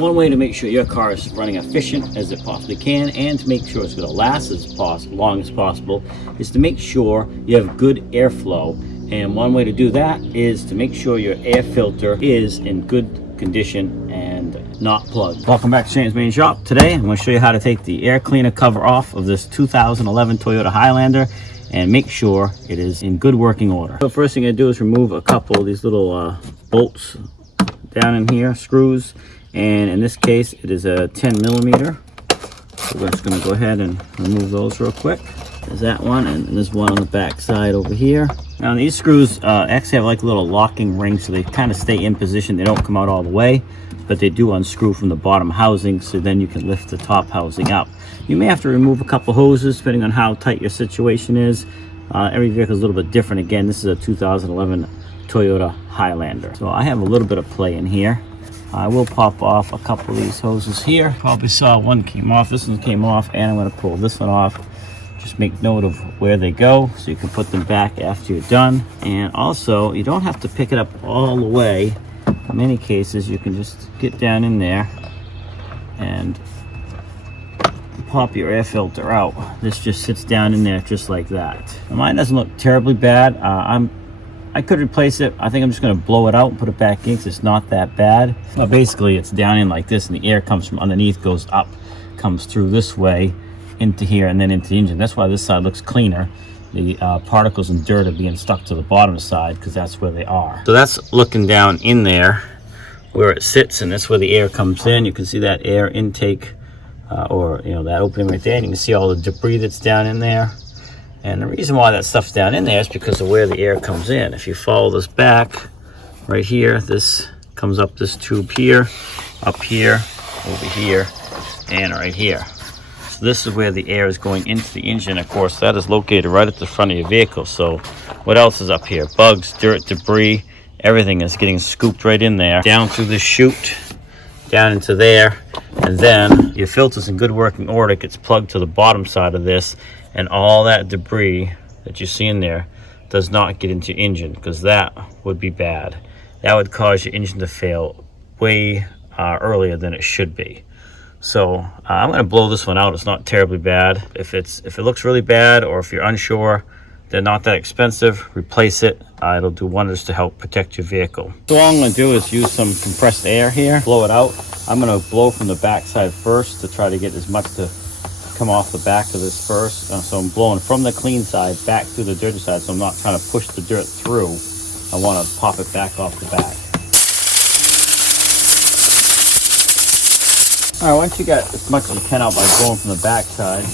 One way to make sure your car is running efficient as it possibly can, and to make sure it's going to last as long as possible, is to make sure you have good airflow. And one way to do that is to make sure your air filter is in good condition and not plugged. Welcome back to Shane's Main Shop. Today I'm going to show you how to take the air cleaner cover off of this 2011 Toyota Highlander and make sure it is in good working order. So first thing I do is remove a couple of these little bolts down in here, screws, and in this case it is a 10 millimeter. So we're just going to go ahead and remove those real quick. There's that one, and there's one on the back side over here. Now these screws actually have like little locking rings, so they kind of stay in position. They don't come out all the way, but they do unscrew from the bottom housing, so then you can lift the top housing up. You may have to remove a couple hoses depending on how tight your situation is. Every vehicle is a little bit different. Again, this is a 2011 Toyota Highlander. So I have a little bit of play in here. I will pop off a couple of these hoses here. Probably saw one came off, this one came off, and I'm going to pull this one off. Just make note of where they go so you can put them back after you're done. And also, you don't have to pick it up all the way. In many cases, you can just get down in there and pop your air filter out. This just sits down in there just like that. Now, mine doesn't look terribly bad. I could replace it. I think I'm just going to blow it out and put it back in because it's not that bad. Well, basically it's down in like this, and the air comes from underneath, goes up, comes through this way into here, and then into the engine. That's why this side looks cleaner. The particles and dirt are being stuck to the bottom side because that's where they are. So that's looking down in there where it sits, and that's where the air comes in. You can see that air intake or that opening right there, and you can see all the debris that's down in there. And the reason why that stuff's down in there is because of where the air comes in. If you follow this back right here, this comes up this tube here, up here, over here, and right here. So this is where the air is going into the engine. Of course, that is located right at the front of your vehicle. So what else is up here? Bugs, dirt, debris, everything is getting scooped right in there, down through the chute, down into there, and then your filter's in good working order. It gets plugged to the bottom side of this, and all that debris that you see in there does not get into your engine, because that would be bad. That would cause your engine to fail way earlier than it should be. So I'm going to blow this one out. It's not terribly bad. If it looks really bad, or if you're unsure, they're not that expensive, replace it. It'll do wonders to help protect your vehicle. So all I'm going to do is use some compressed air here, blow it out. I'm going to blow from the back side first to try to get as much to come off the back of this first. So I'm blowing from the clean side back through the dirty side, so I'm not trying to push the dirt through. I want to pop it back off the back. All right, once you got as much as you can out by blowing from the back side,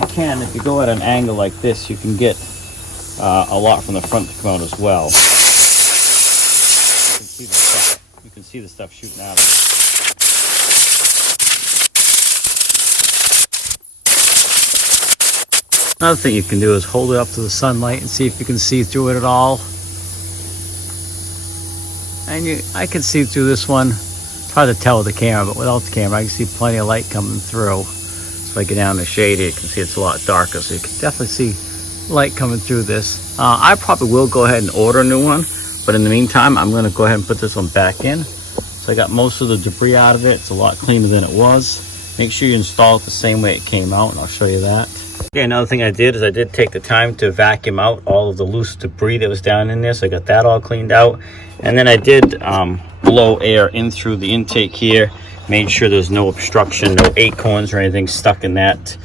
you can, if you go at an angle like this, you can get a lot from the front to come out as well. You can see the stuff shooting out. Another thing you can do is hold it up to the sunlight and see if you can see through it at all. And I can see through this one. It's hard to tell with the camera, but without the camera I can see plenty of light coming through. So if I get down in the shade here, you can see it's a lot darker, so you can definitely see light coming through this. I probably will go ahead and order a new one, but in the meantime I'm going to go ahead and put this one back in. So I got most of the debris out of it. It's a lot cleaner than it was. Make sure you install it the same way it came out, and I'll show you that. Okay, another thing I did is I did take the time to vacuum out all of the loose debris that was down in there, so I got that all cleaned out. And then I did blow air in through the intake here, made sure there's no obstruction, no acorns or anything stuck in that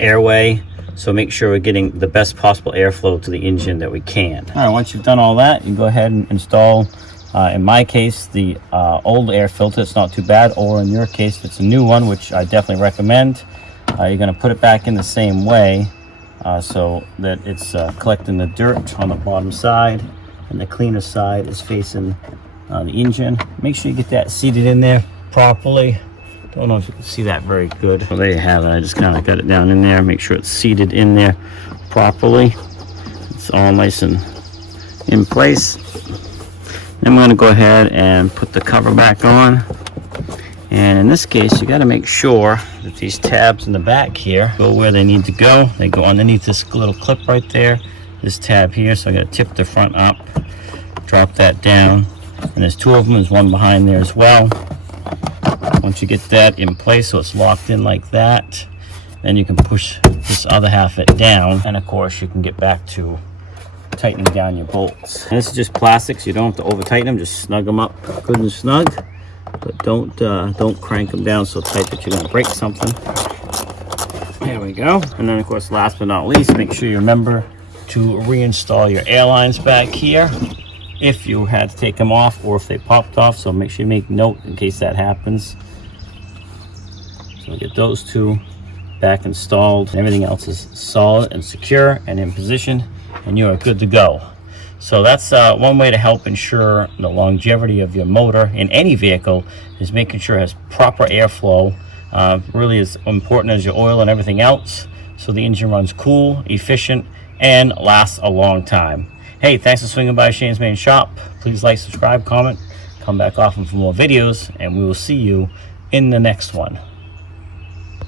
airway. So make sure we're getting the best possible airflow to the engine that we can. All right, once you've done all that, you can go ahead and install, in my case, the old air filter. It's not too bad, or in your case, if it's a new one, which I definitely recommend, you're going to put it back in the same way so that it's collecting the dirt on the bottom side, and the cleaner side is facing the engine. Make sure you get that seated in there properly. Don't know if you can see that very good. Well, there you have it. I just kind of got it down in there. Make sure it's seated in there properly. It's all nice and in place. Then we're going to go ahead and put the cover back on. And in this case, you got to make sure that these tabs in the back here go where they need to go. They go underneath this little clip right there, this tab here. So I got to tip the front up, drop that down. And there's two of them. There's one behind there as well. Once you get that in place so it's locked in like that, then you can push this other half it down, and of course you can get back to tightening down your bolts. And this is just plastic, so you don't have to over tighten them. Just snug them up good and snug, but don't crank them down so tight that you're going to break something. There we go. And then of course, last but not least, make sure you remember to reinstall your air lines back here if you had to take them off or if they popped off. So make sure you make note in case that happens. So get those two back installed. Everything else is solid and secure and in position, and you are good to go. So that's one way to help ensure the longevity of your motor in any vehicle, is making sure it has proper airflow. Really as important as your oil and everything else, so the engine runs cool, efficient, and lasts a long time. Hey, thanks for swinging by Shane's Main Shop. Please like, subscribe, comment, come back often for more videos, and we will see you in the next one.